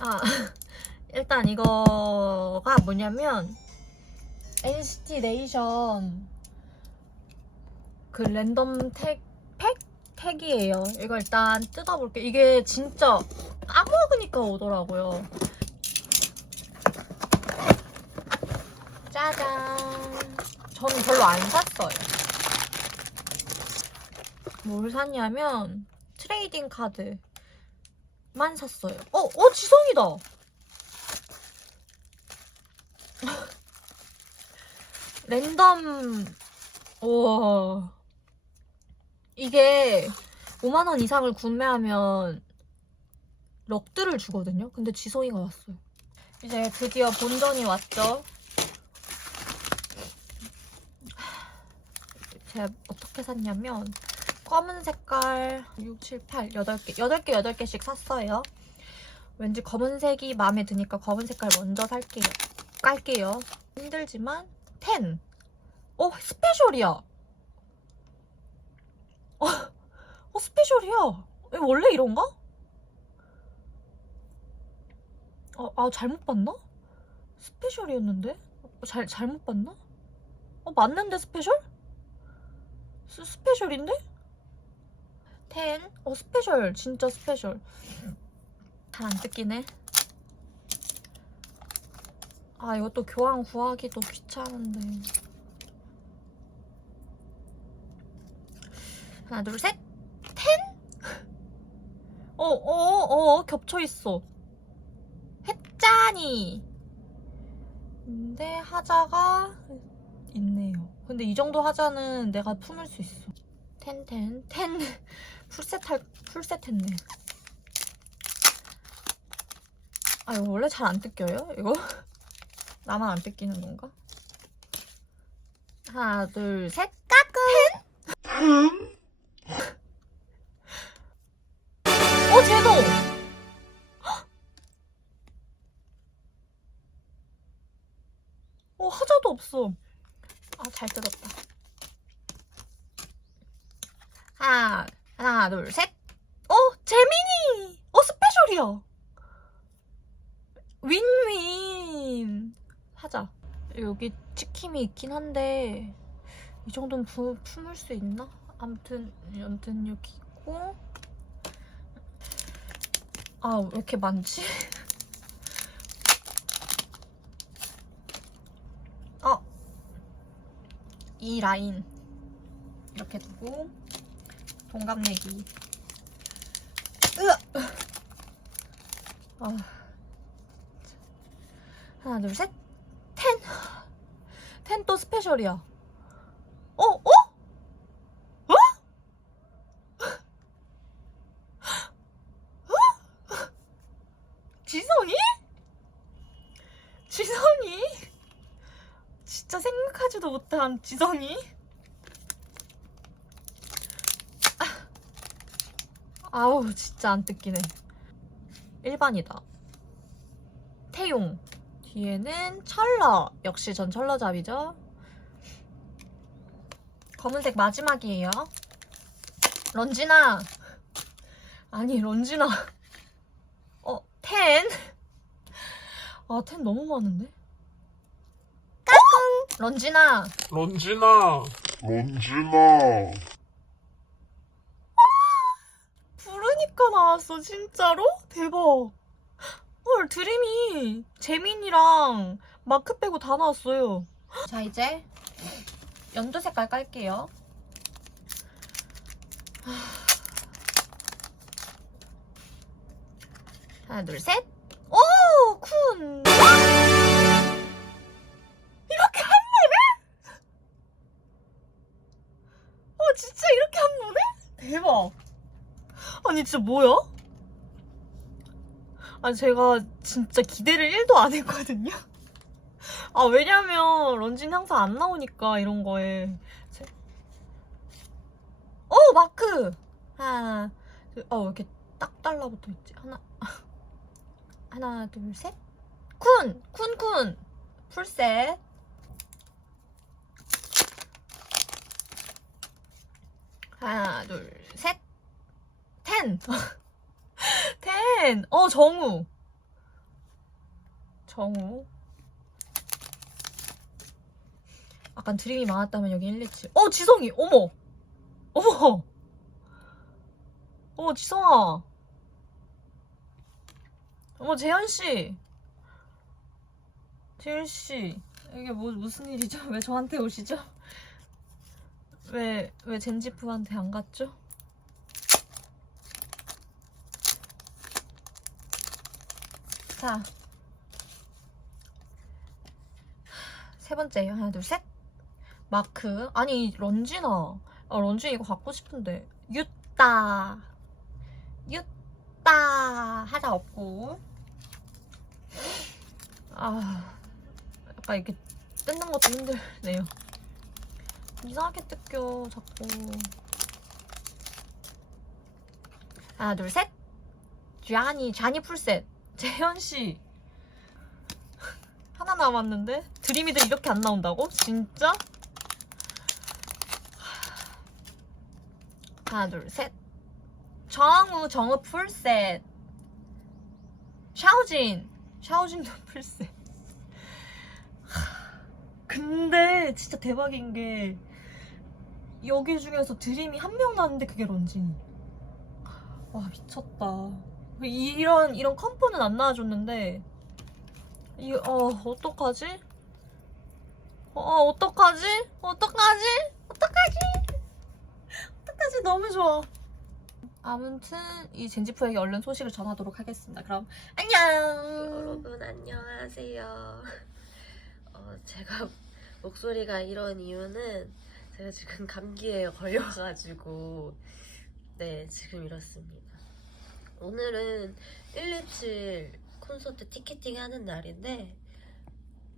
아, 일단 이거가 뭐냐면 NCT 네이션 그 랜덤 택, 팩? 택이에요. 이거 일단 뜯어볼게요. 이게 진짜 까먹으니까 오더라고요. 짜잔. 저는 별로 안 샀어요. 뭘 샀냐면 트레이딩 카드 만 샀어요. 어, 어, 지성이다. 랜덤, 우와. 이게 5만원 이상을 구매하면 럭드를 주거든요. 근데 지성이가 왔어요. 이제 드디어 본전이 왔죠. 제가 어떻게 샀냐면 검은 색깔 6, 7, 8, 8개 8개 8개씩 샀어요 왠지 검은색이 마음에 드니까 검은 색깔 먼저 살게요 깔게요 힘들지만 10 어, 스페셜이야 어, 어 스페셜이야 원래 이런가? 어, 아 잘못 봤나? 스페셜이었는데? 어, 잘, 잘못 봤나? 어 맞는데 스페셜? 스, 스페셜인데? 10? 어 스페셜. 진짜 스페셜. 잘 안 뜯기네. 아 이것도 교환 구하기도 귀찮은데. 하나 둘셋. 10? 어어어 어, 겹쳐있어. 했자니 근데 하자가 있네요. 근데 이 정도 하자는 내가 품을 수 있어. 텐텐 텐 풀셋 할 풀셋 했네. 아 이거 원래 잘 안 뜯겨요 이거? 나만 안 뜯기는 건가? 하나 둘 셋 까꿍! 어 제동 어 하자도 없어. 아 잘 뜯었다. 하나, 하나, 둘, 셋. 어, 재민이! 어, 스페셜이야. 윈윈. 하자. 여기 치킴이 있긴 한데, 이 정도는 부, 품을 수 있나? 아무튼, 여튼 여기 있고. 아, 왜 이렇게 많지? 어. 이 라인. 이렇게 두고. 동갑내기. 아. 하나, 둘, 셋. 텐. 텐 또 스페셜이야. 어? 어? 어? 어? 지성이? 지성이? 진짜 생각하지도 못한 지성이? 아우 진짜 안 뜯기네. 일반이다. 태용. 뒤에는 철러. 역시 전 철러잡이죠. 검은색 마지막이에요. 런지나. 아니 런지나. 어 텐? 아텐 너무 많은데? 까꿍! 런지나. 런쥔아 런쥔아 부르니까 나왔어 진짜로? 대박 헐 드림이 재민이랑 마크 빼고 다 나왔어요 자 이제 연두 색깔 깔게요 하나 둘셋 오! 쿤! 이렇게 한 번에? 어 진짜 이렇게 한 번에? 대박 아니 진짜 뭐야? 아니 제가 진짜 기대를 1도 안 했거든요. 아 왜냐면 런쥔 항상 안 나오니까 이런 거에. 제- 어 마크 하나 어왜 이렇게 딱 달라붙어 있지 하나 하나 둘 셋. 쿤 쿤쿤 풀셋. 하나 둘 셋. 텐. 텐. 어, 정우. 정우. 약간 드림이 많았다면 여기 127. 어, 지성이. 어머. 어머. 어머, 지성아. 어머, 재현씨. 재현씨. 이게 뭐, 무슨 일이죠? 왜 저한테 오시죠? 왜, 왜 젠지프한테 안 갔죠? 자. 세 번째요. 하나, 둘, 셋. 마크. 아니, 런쥔아. 아, 런쥔 이거 갖고 싶은데. 유따. 유따. 하자 없고. 아. 약간 이렇게 뜯는 것도 힘들네요. 이상하게 뜯겨, 자꾸. 하나, 둘, 셋. 쥐아니, 쥐아니 풀셋. 재현 씨. 하나 남았는데? 드림이들 이렇게 안 나온다고? 진짜? 하나, 둘, 셋. 정우, 정우 풀셋. 샤오진. 샤오진도 풀셋. 근데 진짜 대박인 게 여기 중에서 드림이 한 명 나왔는데 그게 런쥔이. 와 미쳤다. 이- 이런 이런 컴포는 안 나와줬는데 이 어 어떡하지? 어 어떡하지? 어떡하지? 어떡하지? 어떡하지? 너무 좋아. 아무튼 이 젠지프에게 얼른 소식을 전하도록 하겠습니다. 그럼 안녕. 여러분 안녕하세요. 어, 제가 목소리가 이런 이유는 제가 지금 감기에 걸려가지고 네 지금 이렇습니다. 오늘은 127 콘서트 티켓팅 하는 날인데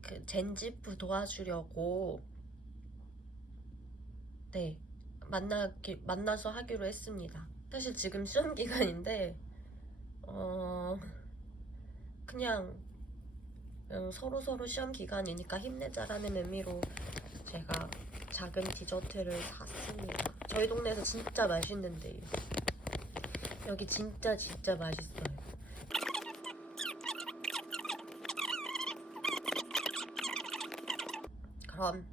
그 젠지프 도와주려고 네 만나기 만나서 하기로 했습니다. 사실 지금 시험 기간인데 어 그냥 서로 서로 시험 기간이니까 힘내자라는 의미로 제가 작은 디저트를 샀습니다. 저희 동네에서 진짜 맛있는데요. 여기 진짜 진짜 맛있어요. 그럼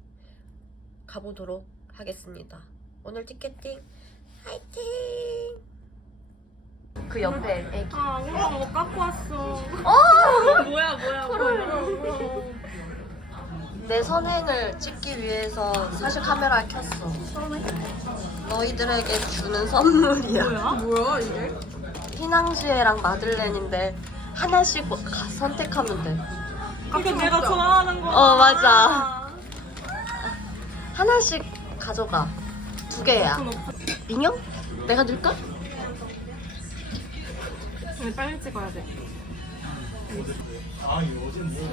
가보도록 하겠습니다. 오늘 티켓팅 화이팅! 그 옆에 애기. 아, 엄마가 뭐 갖고 왔어. 뭐야, 뭐야, 뭐야. 내 선행을 찍기 위해서 사실 카메라를 켰어. 너희들에게 주는 선물이야. 뭐야? 뭐야, 이게? 휘낭시에랑 마들렌인데 하나씩 뭐 가- 선택하면 돼. 이거 내가 좋아하는 거. 어, 맞아. 하나씩 가져가. 두 개야. 인형? 내가 넣을까? 근데 빨리 찍어야 돼.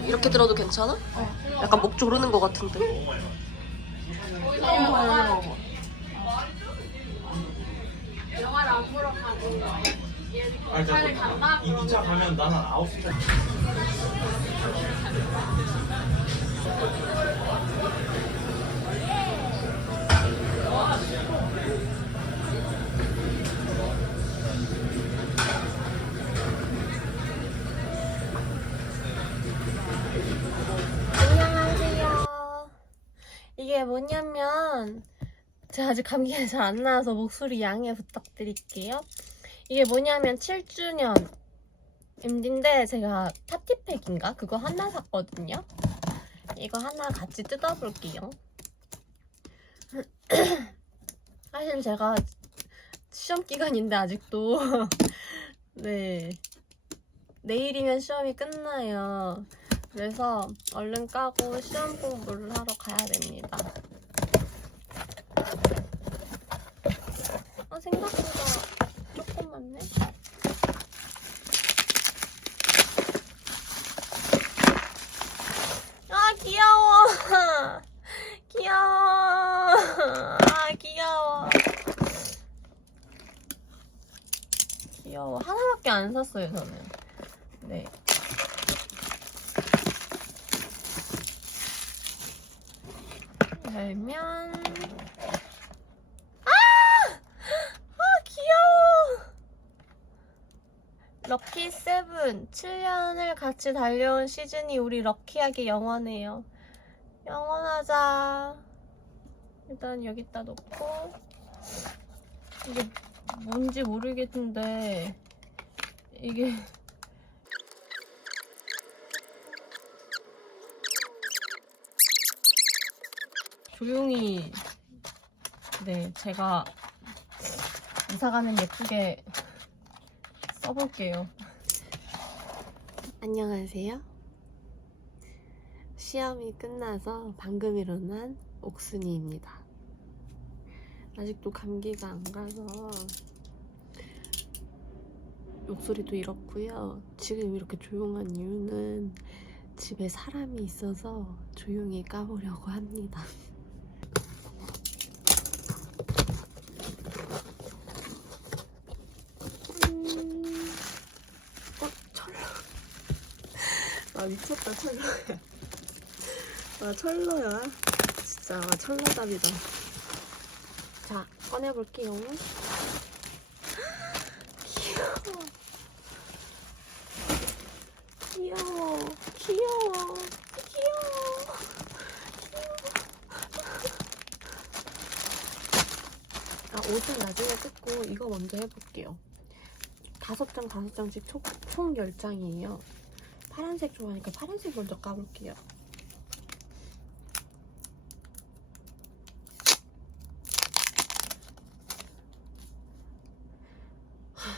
이렇게 들어도 괜찮아? 약간 목 조르는 것 같은데. 빨리 간다. 이 2차 가면 나는 9시 안 이게 뭐냐면 제가 아직 감기가 잘 안 나와서 목소리 양해 부탁드릴게요. 이게 뭐냐면 7주년 MD인데 제가 파티팩인가 그거 하나 샀거든요. 이거 하나 같이 뜯어볼게요. 사실 제가 시험 기간인데 아직도 네 내일이면 시험이 끝나요. 그래서 얼른 까고 시험 공부를 하러 가야 됩니다. 아, 생각보다 조금 많네. 아, 귀여워. 귀여워. 아, 귀여워. 귀여워. 하나밖에 안 샀어요, 저는. 네. 열면 아! 아 귀여워 세븐 7년을 같이 달려온 시즌이 우리 럭키하게 영원해요. 영원하자. 일단 여기다 놓고 이게 뭔지 모르겠는데 이게 조용히 네 제가 이사 가면 예쁘게 써볼게요. 안녕하세요. 시험이 끝나서 방금 일어난 옥순이입니다. 아직도 감기가 안 가서 목소리도 이렇고요. 지금 이렇게 조용한 이유는 집에 사람이 있어서 조용히 까보려고 합니다. 음... 어, 철로. 아, 미쳤다, 철로야. 아, 철로야. 진짜, 아, 철로답이다. 자, 꺼내볼게요. 귀여워. 귀여워. 귀여워. 귀여워. 아, 옷은 나중에 뜯고 이거 먼저 해볼게요. 다섯 장, 다섯 장씩 총, 총 10장이에요. 파란색 좋아하니까 파란색 먼저 까볼게요. 하,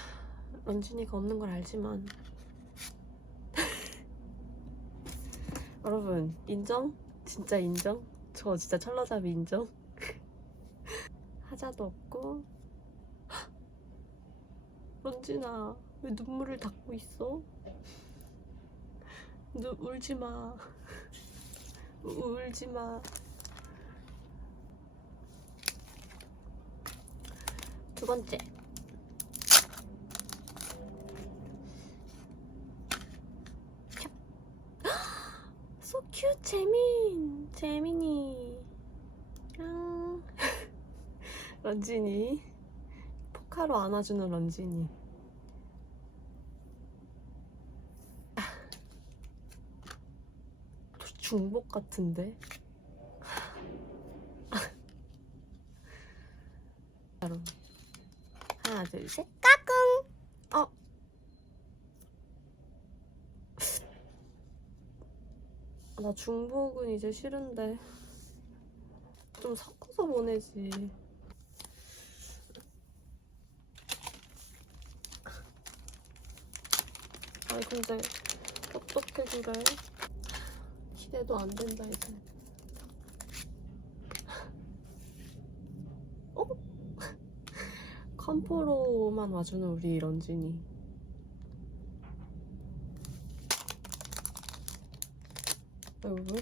런쥔이가 없는 걸 알지만 여러분 인정? 진짜 인정? 저 진짜 철러잡이 인정? 하자도 없고 런쥔아 왜 눈물을 닦고 있어? 누, 울지 마 울지 마 두 번째 cute, 재민. 재민이. 랑. 런쥔이. 포카로 안아주는 런쥔이. 아. 중복 같은데? 하나, 둘, 셋. 까꿍! 어. 나 중복은 이제 싫은데 좀 섞어서 보내지 아니 근데 어떻게 그래 기대도 안 된다 이제 어? 컴포로만 와주는 우리 런쥔이 왜?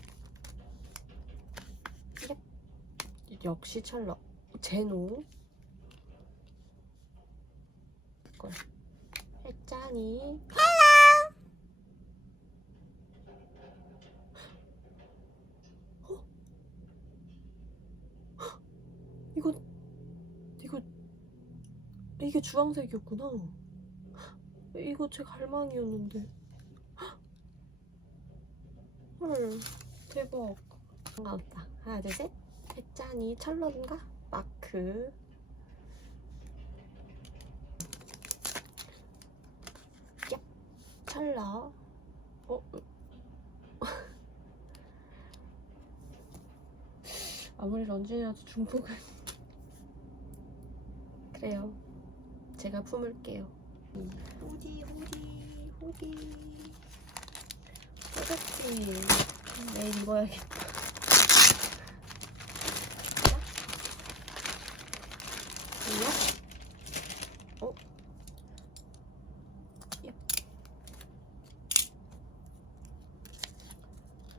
역시 찰나. 제노. 걸. 했자니. 헬로. 이거 이거 이게 주황색이었구나. 이거 제 갈망이었는데. 헐 대박 반가웠다 하나 둘셋 했자니 철러인가? 마크 얍 철러 어? 아무리 런쥔이라도 중복은 그래요 제가 품을게요 호디 호디 호디 소개팅 내일 입어야겠다. 야? 어? 야.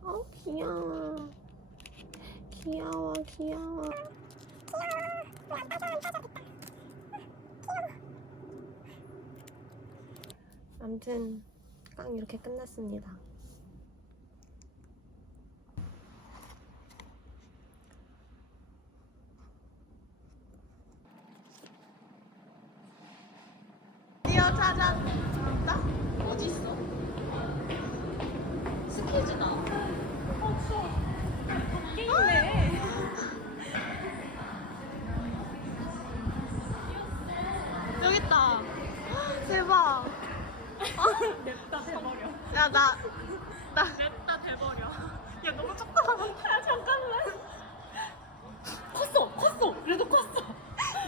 어 귀여워. 귀여워 귀여워. 아무튼 깡 이렇게 끝났습니다. 야, 나, 나. 냅다 대버려. 야 너무 조그맣다. 야 잠깐만. 컸어, 컸어. 그래도 컸어.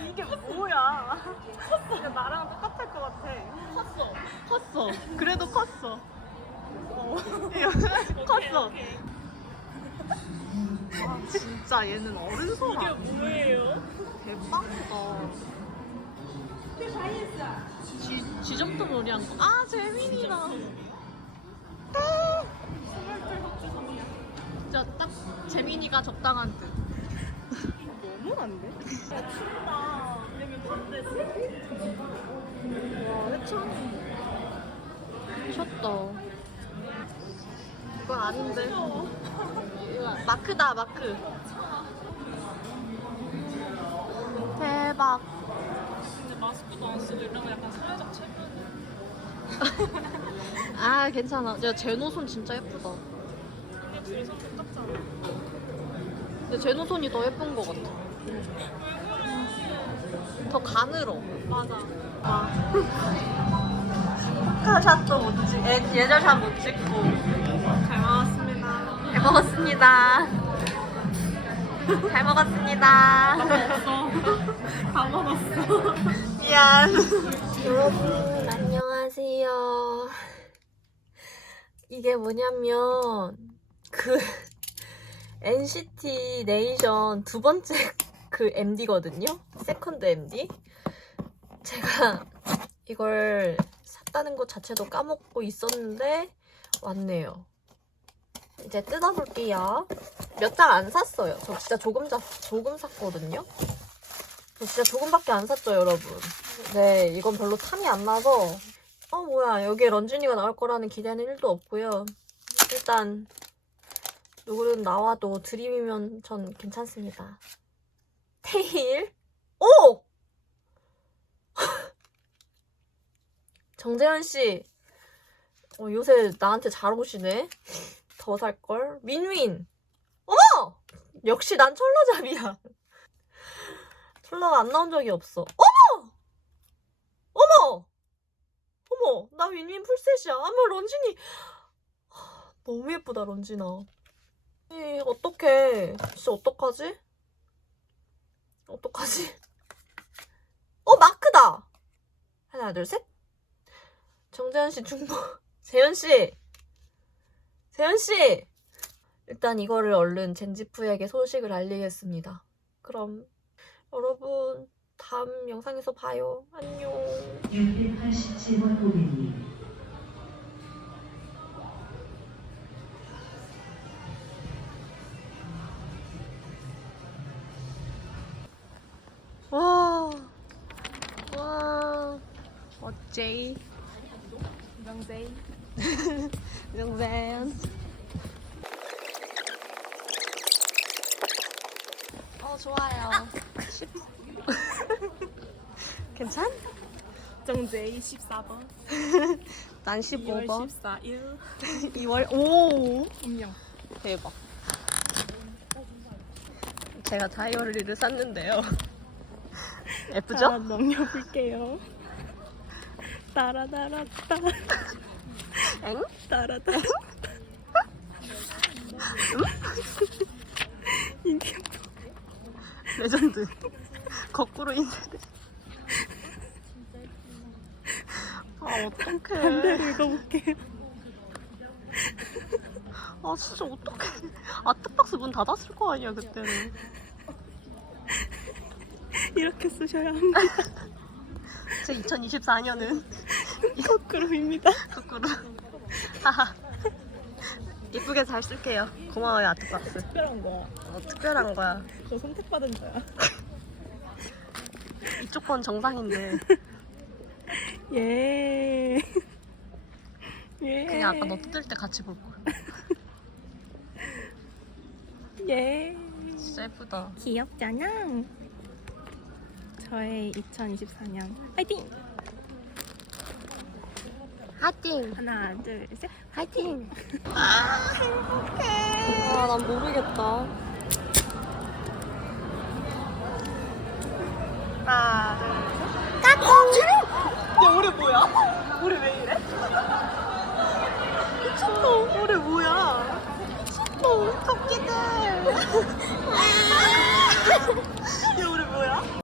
이게 뭐야? 컸어. 야 나랑 똑같을 것 같아. 컸어. 컸어. 그래도 컸어. 어. 컸어. 와, 진짜 얘는 어른 소라. 이게 뭐예요? 대박이다. 쥐, 쥐점토 놀이 한 거. 아, 재민이다. 재민이가 적당한 듯. 너무 안 돼? 야 춥다. 왜냐면 반대지? 와, 해찬이. 미쳤다. 이거 아닌데. 이거 마크다, 마크. 대박. 근데 마스크도 안 쓰고 이러면 약간 사회적 체면. 아, 괜찮아. 야, 제노 손 진짜 예쁘다. 근데 둘이 손 똑같잖아. 근데 제노 손이 더 예쁜 것 같아. 더 가늘어. 맞아. 포카샷도 못 찍, 애, 예절샷 못 찍고. 잘 먹었습니다. 잘 먹었습니다. 잘 먹었습니다. 없어. 다 먹었어. 미안. 여러분, 안녕하세요. 이게 뭐냐면, 그, NCT 네이션 두 번째 그 MD거든요? 세컨드 MD? 제가 이걸 샀다는 것 자체도 까먹고 있었는데, 왔네요. 이제 뜯어볼게요. 몇 장 안 샀어요. 저 진짜 조금, 자, 조금 샀거든요? 저 진짜 조금밖에 안 샀죠, 여러분. 네, 이건 별로 탐이 안 나서. 어, 뭐야. 여기에 런쥔이가 나올 거라는 기대는 1도 없고요. 일단, 누구든 나와도 드림이면 전 괜찮습니다. 테일? 오! 정재현 씨. 어, 요새 나한테 잘 오시네. 더 살걸? 민윈! 어머! 역시 난 철러잡이야. 철러가 안 나온 적이 없어. 어머! 어머! 어머! 나 윈윈 풀셋이야. 아마 런쥔이. 하, 너무 예쁘다, 런쥔아. 이, 어떡해. 진짜 어떡하지? 어떡하지? 어, 마크다! 하나, 둘, 셋. 정재현 씨 중복. 재현 씨! 재현 씨! 일단 이거를 얼른 젠지프에게 소식을 알리겠습니다. 그럼 여러분 다음 영상에서 봐요. 안녕. 687번 고객님 어째? 명제이. 정전. 어 좋아요. 괜찮? 정제이 14번. 난 2월 15번. 14일. 2월 오 운명. 대박. 제가 다이어리를 샀는데요. 예쁘죠? 자, 넘겨볼게요. 따라따라따. 엥? 따라따라. 이게 레전드. 거꾸로 인쇄. 아 어떡해. 반대로 읽어볼게요. 아 진짜 어떡해. 아트박스 문 닫았을 거 아니야 그때는. 이렇게 쓰셔야 합니다. 제 2024년은 거꾸로입니다. 거꾸로. 하하. 이쁘게 잘 쓸게요. 고마워요 아트박스. 특별한 거야. 어, 특별한 거야. 저 선택받은 거야. 이쪽 건 정상인데 예. 예. 그냥 아까 너 뜯을 때 같이 볼 걸. 예. 진짜 예쁘다. 귀엽잖아. 저의 2024년 파이팅! 화이팅! 하나, 둘, 셋. 화이팅! 아, 행복해. 아, 난 모르겠다. 하나, 둘, 셋. 어, 까꿍! 야, 올해 뭐야? 올해 왜 이래? 미쳤다. 올해 뭐야? 미쳤다. 토끼들. 야, 올해 뭐야?